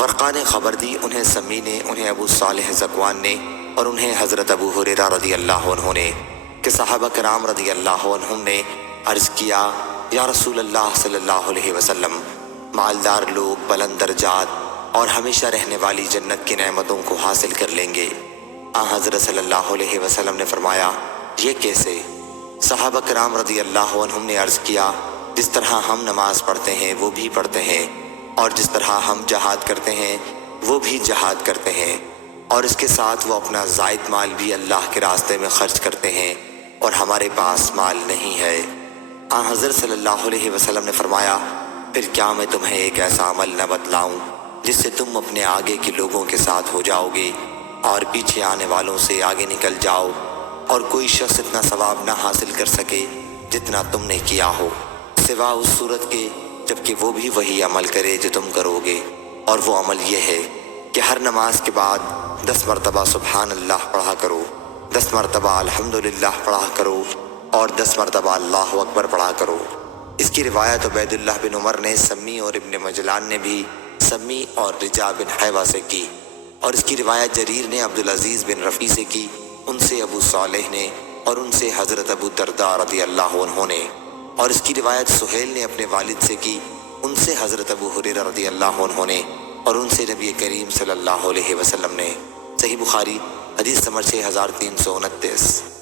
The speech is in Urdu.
ورقہ نے خبر دی، انہیں سمی نے، انہیں ابو صالح ذکوان نے، اور انہیں حضرت ابو ہریرہ رضی اللہ عنہ نے، کہ صحابہ کرام رضی اللہ عنہم نے عرض کیا، یا رسول اللہ صلی اللہ علیہ وسلم، مالدار لوگ بلند درجات اور ہمیشہ رہنے والی جنت کی نعمتوں کو حاصل کر لیں گے۔ حضرت صلی اللہ علیہ وسلم نے فرمایا، یہ کیسے؟ صحابہ کرام رضی اللہ عنہم نے عرض کیا، جس طرح ہم نماز پڑھتے ہیں وہ بھی پڑھتے ہیں، اور جس طرح ہم جہاد کرتے ہیں وہ بھی جہاد کرتے ہیں، اور اس کے ساتھ وہ اپنا زائد مال بھی اللہ کے راستے میں خرچ کرتے ہیں، اور ہمارے پاس مال نہیں ہے۔ حضرت صلی اللہ علیہ وسلم نے فرمایا، پھر کیا میں تمہیں ایک ایسا عمل نہ بتلاؤں جس سے تم اپنے آگے کے لوگوں کے ساتھ ہو جاؤ گے اور پیچھے آنے والوں سے آگے نکل جاؤ، اور کوئی شخص اتنا ثواب نہ حاصل کر سکے جتنا تم نے کیا ہو، سوا اس صورت کے جبکہ وہ بھی وہی عمل کرے جو تم کرو گے۔ اور وہ عمل یہ ہے کہ ہر نماز کے بعد 10 مرتبہ سبحان اللہ پڑھا کرو، 10 مرتبہ الحمدللہ پڑھا کرو، اور 10 مرتبہ اللہ اکبر پڑھا کرو۔ اس کی روایت عبید اللہ بن عمر نے سمی اور ابن مجلان نے بھی سمی اور رجا بن حیوہ سے کی، اور اس کی روایت جریر نے عبدالعزیز بن رفیع سے کی، ان سے ابو صالح نے، اور ان سے حضرت ابو درداء رضی اللہ عنہ نے، اور اس کی روایت سہیل نے اپنے والد سے کی، ان سے حضرت ابو ہریرہ رضی اللہ عنہ نے، اور ان سے نبی کریم صلی اللہ علیہ وسلم نے۔ صحیح بخاری حدیث نمبر 6329۔